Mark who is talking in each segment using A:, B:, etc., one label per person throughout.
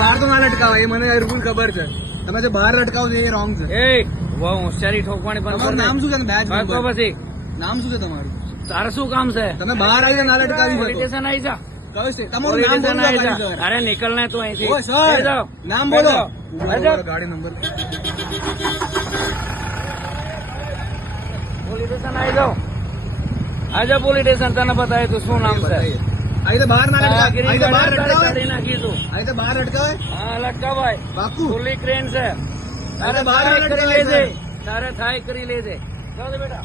A: બહાર તો ના લટકાવો એ મને રૂલ ખબર છે. તમે જે બહાર લટકાવો છો એ રોંગ છે.
B: એ હોશિયારી ઠોકવાની પણ
A: તમારું નામ શું છે બેચ
B: ભાગો પછી.
A: નામ શું છે તમારું?
B: તારે શું કામ છે?
A: તમે બહાર આવીને ના લટકાવી
B: પોલીસ સ્ટેશન આવી જા.
A: તમારું નામ બોલો.
B: અરે નીકળ ને તું અહીંથી.
A: ઓ સર નામ બોલો. ગાડી નંબર
B: પોલીસ સ્ટેશન આવી જાઓ. આજે પોલીસ સ્ટેશન તને બતાવે તું શું નામ છે?
A: અહીં તો બહાર ના લટકાવે
B: દાદાગીરી
A: અહીં તો બહાર લટકાવે
B: કાઢી નાખી તું
A: અહીં તો બહાર લટકાવે
B: હા લટકાવાય
A: પાકું
B: ખુલ્લી ક્રેન છે તારે
A: બહાર
B: કરી લેજે તારે થાય કરી લેજે ચાલો બેટા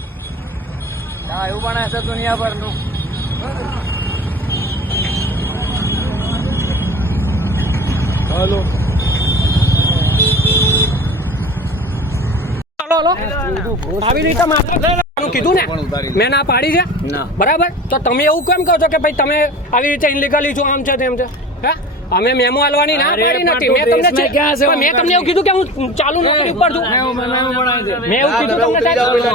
B: હા એવું પણ હશે દુનિયા ભરનું
A: હલો
C: હલો હલો આવી રીતે માત્ર કીધું ને? મેં ના પાડી છે? બરાબર? તો તમે એવું કેમ કહો છો કે ભાઈ તમે આવી રીતે ઇનલીગલી છો આમ છે તેમ છે? હે? અમે મેમો હાલવાની ના પાડી નથી. મેં તમને મેં તમને એવું કીધું કે હું ચાલુ નોકરી ઉપર છું. મેં એવું કીધું તમને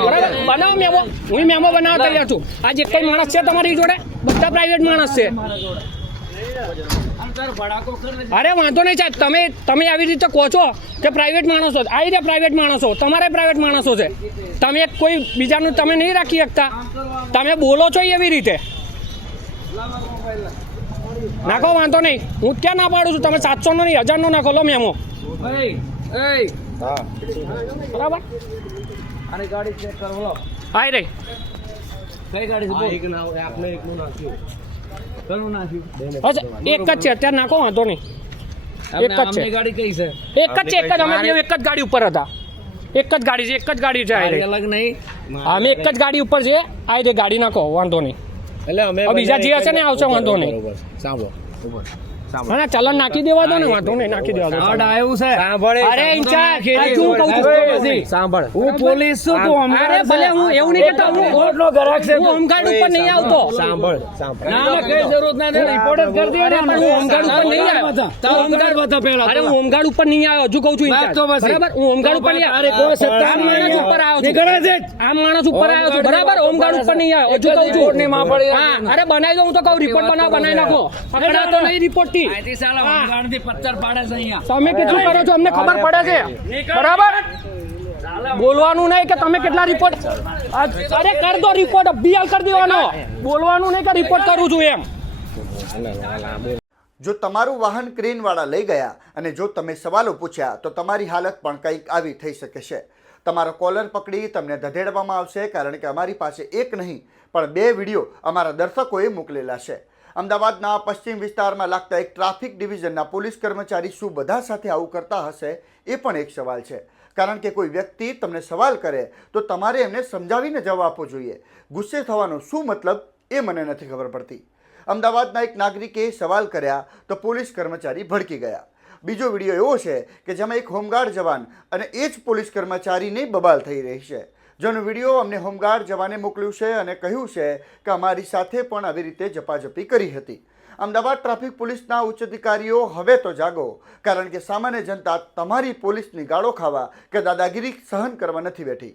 C: બરાબર? બનાવો મેમો. હું મેમો બનાવવા તૈયાર છું. આ જે કોઈ માણસ છે તમારી જોડે? બધા પ્રાઇવેટ માણસ છે. અરે વાંધો નહીં સાહેબ તમે તમે આવી રીતે કહો છો કે પ્રાઇવેટ માણસો આ રીતે પ્રાઇવેટ માણસો તમારે પ્રાઇવેટ માણસો છે. તમે કોઈ બીજાનું તમે નહીં રાખી શકતા. તમે બોલો છો એવી રીતે. નાખો વાંધો નહીં. હું ક્યાં ના પાડું છું? તમે સાતસો નો નહીં હજાર નો નાખો. લો મેમો. બરાબર?
B: આની ગાડી ચેક કરો બોલો
C: હાય રે.
B: કઈ ગાડી આપને એકનું નાખ્યું.
C: અચ્છા એક જ છે અત્યારે નાખો વાંધો નહીં. એક જ છે.
B: ગાડી કઈ છે?
C: એક જ છે એક જ. અમે એક જ ગાડી ઉપર હતા. એક જ ગાડી છે એક જ ગાડી છે
B: અલગ નહીં.
C: અમે એક જ ગાડી ઉપર છે. આ રીતે ગાડી નાખો વાંધો નહીં.
D: એટલે અમે
C: બીજા જે હશે ને આવશે વાંધો નહીં.
D: સાંભળો.
C: ના ના નાખી દેવા દો ને વાંધો નહીં નાખી દેવા દો.
B: કાર્ડ આવ્યું છે.
D: સાંભળે.
C: અરે ઇન્ચાર્જ હું કહું છું
B: પછી.
D: સાંભળ.
B: હું પોલીસ છું તું હોમગાર્ડ
C: અરે ભલે હું એવું નહીં કહેતો હું
B: કોર્ટનો ગ્રાહક છે
C: હું હોમગાર્ડ ઉપર નહીં આવતો.
D: સાંભળ સાંભળ.
B: ના કઈ જરૂરત નથી રિપોર્ટ જ કરી દે
C: અરે હું હોમગાર્ડ ઉપર નહીં આવ્યો.
B: તો હોમગાર્ડ બતા પહેલા
C: અરે હું હોમગાર્ડ ઉપર નહીં આવ્યો હજુ કહું છું ઇન્ચાર્જ. બરાબર? હું હોમગાર્ડ ઉપર નહીં
B: અરે કોઈ સત્તા
C: માણસ ઉપર આવ્યો છું.
B: નીકળે છે.
C: આમ માણસ ઉપર આવ્યો છું. બરાબર? હોમગાર્ડ ઉપર નહીં આવ્યો. હજુ કહું છું.
B: રિપોર્ટની માં પડી
C: અરે બનાવી દો હું તો કહું રિપોર્ટ બનાવ બનાવી નાખો. પકડાતો નહીં રિપોર્ટ થી
B: અહીંથી સાલા હોમગાર્ડથી પથ્થર પાડે છે અહીંયા.
C: તમે કેટલું કરો છો? અમને ખબર પડે છે. બરાબર? બોલવાનું નહીં કે તમે કેટલા રિપોર્ટ અરે કર દો રિપોર્ટ અભિયાલ કરી દેવાનો. બોલવાનું નહીં કે રિપોર્ટ કરું છું એમ.
E: જો તમારું વાહન ક્રેનવાળા લઈ ગયા અને જો તમે સવાલો પૂછ્યા તો તમારી હાલત પણ કંઈક આવી થઈ શકે છે. તમારો કોલર પકડી તમને ધધેડવામાં આવશે કારણ કે અમારી પાસે એક નહીં પણ બે વીડિયો અમારા દર્શકોએ મોકલેલા છે. અમદાવાદના પશ્ચિમ વિસ્તારમાં લાગતા એક ટ્રાફિક ડિવિઝનના પોલીસ કર્મચારી શું બધા સાથે આવું કરતા હશે એ પણ એક સવાલ છે. કારણ કે કોઈ વ્યક્તિ તમને સવાલ કરે તો તમારે એમને સમજાવીને જવાબ આપવો જોઈએ. ગુસ્સે થવાનો શું મતલબ એ મને નથી ખબર પડતી. અમદાવાદના એક નાગરિકે સવાલ કર્યા તો પોલીસ કર્મચારી ભડકી ગયા. બીજો વીડિયો એવો છે કે જેમાં એક હોમગાર્ડ જવાન અને એ જ પોલીસ કર્મચારીની બબાલ થઈ રહી છે. જેનો વીડિયો અમને હોમગાર્ડ જવાને મોકલ્યું છે અને કહ્યું છે કે અમારી સાથે પણ આવી રીતે ઝપાઝપી કરી હતી. અમદાવાદ ટ્રાફિક પોલીસના ઉચ્ચ અધિકારીઓ, હવે તો જાગો, કારણ કે સામાન્ય જનતા તમારી પોલીસની ગાળો ખાવા કે દાદાગીરી સહન કરવા નથી બેઠી.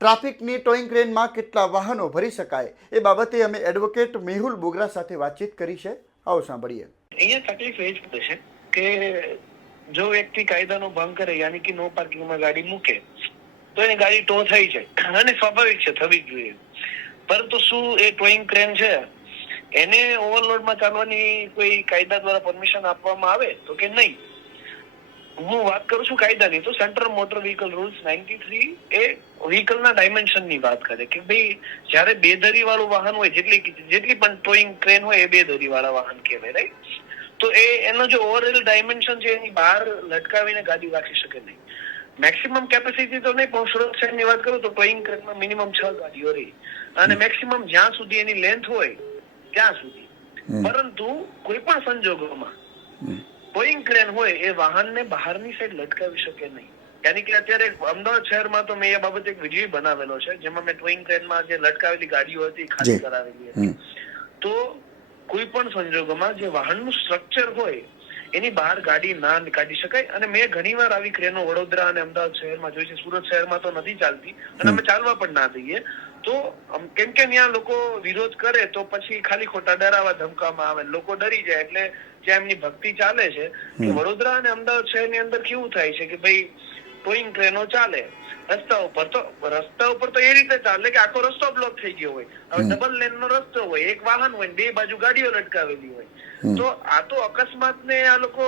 E: ટ્રાફિકની ટોઈંગ ક્રેનમાં કેટલા વાહનો ભરી શકાય એ બાબતે અમે એડવોકેટ મેહુલ બોગરા સાથે વાતચીત કરી છે. આવો સાંભળીએ.
F: અહીંયા તકલીફ એ જ છે કે જો વ્યક્તિ કાયદાનો ભંગ કરે, યાની કે નો પાર્કિંગમાં ગાડી મૂકે તો એની ગાડી ટો થઈ જાય અને સ્વાભાવિક છે, થવી જોઈએ. પરંતુ શું એ ટોઈંગ ક્રેન છે? એને ઓવરલોડમાં ચાલવાની કોઈ કાયદા દ્વારા પરમિશન આપવામાં આવે? તો કે નહીં? હું વાત કરું છું કાયદાની. તો central motor vehicle rules ninety three એ વ્હીકલના ડાયમેન્શનની વાત કરે કે ભાઈ, જ્યારે બે ધરી વાળું વાહન હોય, જેટલી જેટલી પણ ટોઈંગ ક્રેન હોય, એ બે ધરી વાળા વાહન કહેવાય રાઈટ તો એ, એનો જે ઓવરઓલ ડાયમેન્શન છે, એની બહાર લટકાવીને ગાડી રાખી શકે નહીં. મેક્સિમમ કેપેસિટી તો નહીં પણ સુરત શહેરની વાત કરું તો પ્લેઇંગ ક્રેકમાં મિનિમમ છ ગાડીઓ રહી. અને મેક્સિમમ જ્યાં સુધી એની લેન્થ હોય ત્યાં સુધી. પરંતુ કોઈ પણ સંજોગોમાં ટોઈંગ ક્રેન હોય એ વાહનને બહારની સાઈડ લટકાવી શકે નહીં. યાની કે અત્યારે અમદાવાદ શહેરમાં તો મેં એ બાબતે એક વીડિયો બનાવેલો છે જેમાં મેં ટોઈંગ ક્રેનમાં જે લટકાવેલી ગાડીઓ હતી ખાલી કરાવેલી હતી. તો કોઈ પણ સંજોગોમાં જે વાહનનું સ્ટ્રક્ચર હોય એની બહાર ગાડી ના કાઢી શકાય. અને મેં ઘણીવાર આવી ક્રેનો વડોદરા અને અમદાવાદ શહેરમાં જોઈ છે. સુરત શહેરમાં તો નથી ચાલતી. અને અમે ચાલવા પણ ના દઈએ તો કેમ કે ત્યાં લોકો વિરોધ કરે તો પછી ખાલી ખોટા ડરાવા ધમકામાં આવે. લોકો ડરી જાય એટલે જ્યાં એમની ભક્તિ ચાલે છે. કે વડોદરા અને અમદાવાદ શહેરની અંદર કેવું થાય છે કે ભાઈ ટોઈંગ ટ્રેનો ચાલે. રસ્તા ઉપર તો રસ્તા ઉપર તો એ રીતે ચાલે કે આખો રસ્તો બ્લોક થઈ ગયો હોય. હવે ડબલ લેન નો રસ્તો હોય એક વાહન હોય બે બાજુ ગાડીઓ લટકાવેલી હોય. તો આ તો અકસ્માત ને આ લોકો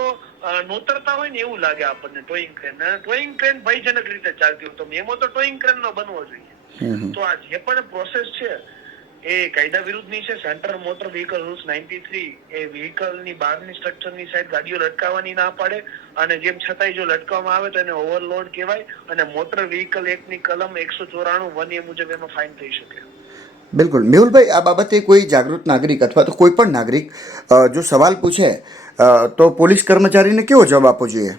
F: નોતરતા હોય ને એવું લાગે આપણને. ટોઈંગ ક્રેન ટોઈંગ ક્રેન ભયજનક રીતે ચાલતી હોય. તો મેમો તો ટોઈંગ ક્રેન નો બનવો જોઈએ. તો આ જે પણ પ્રોસેસ છે એ કાયદા વિરુદ્ધની છે. Centre motor vehicle rules ninety three એ વ્હીકલની બહારની સ્ટ્રક્ચરની સાઈડ ગાડીઓ લટકાવવાની ના પાડે અને જેમ છતાંય જો લટકાવવામાં આવે તો એને ઓવરલોડ કહેવાય અને મોટર વ્હીકલ એક્ટની કલમ એકસો ચોરાણું વન એ મુજબ એમાં ફાઇન થઈ શકે.
E: બિલકુલ. મેહુલભાઈ, આ બાબતે કોઈ જાગૃત નાગરિક અથવા તો કોઈ પણ નાગરિક જો સવાલ પૂછે તો પોલીસ કર્મચારીને કેવો જવાબ આપવો જોઈએ?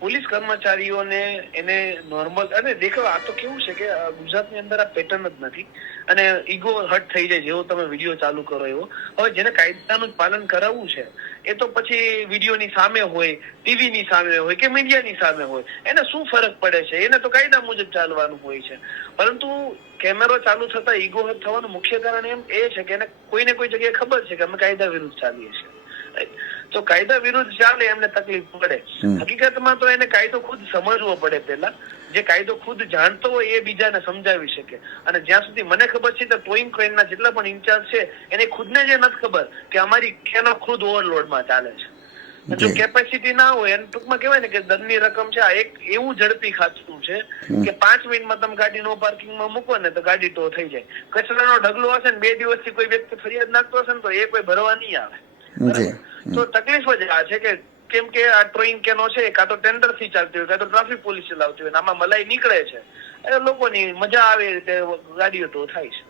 F: પોલીસ કર્મચારીઓને એને નોર્મલ અને દેખો, આ તો કેવું છે કે ગુજરાતની અંદર આ પેટર્ન જ નથી. અને ઈગો હટ થઈ જાય, જેવો તમે વીડિયો ચાલુ કરો એવો. હવે જેને કાયદાનું પાલન કરાવવું છે, એ તો પછી વિડીયોની સામે હોય, ટીવીની સામે હોય કે મીડિયાની સામે હોય, એને શું ફરક પડે છે? એને તો કાયદા મુજબ ચાલવાનું હોય છે. પરંતુ કેમેરો ચાલુ થતા ઈગો હટ થવાનું મુખ્ય કારણ એમ એ છે કે એને કોઈને કોઈ જગ્યાએ ખબર છે કે અમે કાયદા વિરુદ્ધ ચાલીએ છીએ? તો કાયદા વિરુદ્ધ ચાલે એમને તકલીફ પડે. હકીકતમાં તો એને કાયદો ખુદ સમજવો પડે પેલા જે કાયદો ખુદ જાણતો હોય એ બીજાને સમજાવી શકે. અને જ્યાં સુધી મને ખબર છે તો ટોઈંગ ક્રેનના જેટલા પણ ઇન્ચાર્જ છે એને ખુદને જે નથી ખબર કે અમારી કેનો ખુદ ઓવરલોડમાં ચાલે છે. જો. કેપેસિટી ના હોય એને ટૂંકમાં કહેવાય ને કે દંડની રકમ છે આ એક એવું ઝડપી ખાતું છે કે પાંચ મિનિટમાં તમે ગાડી નો પાર્કિંગમાં મૂકો ને તો ગાડી ટો થઈ જાય. કચરાનો ઢગલો હશે ને બે દિવસથી કોઈ વ્યક્તિ ફરિયાદ નાખતો હશે ને તો એ કોઈ ભરવા નહીં આવે.
E: જી.
F: તો તકલીફ જ આ છે કે કેમ કે આ ટ્રોઈંગ કેનો છે કાં તો ટેન્ડરથી ચાલતી હોય કાં તો ટ્રાફિક પોલીસ ચલાવતી હોય આમાં મલાઈ નીકળે છે. એટલે લોકોની મજા આવે એ રીતે ગાડીઓ તો થાય છે.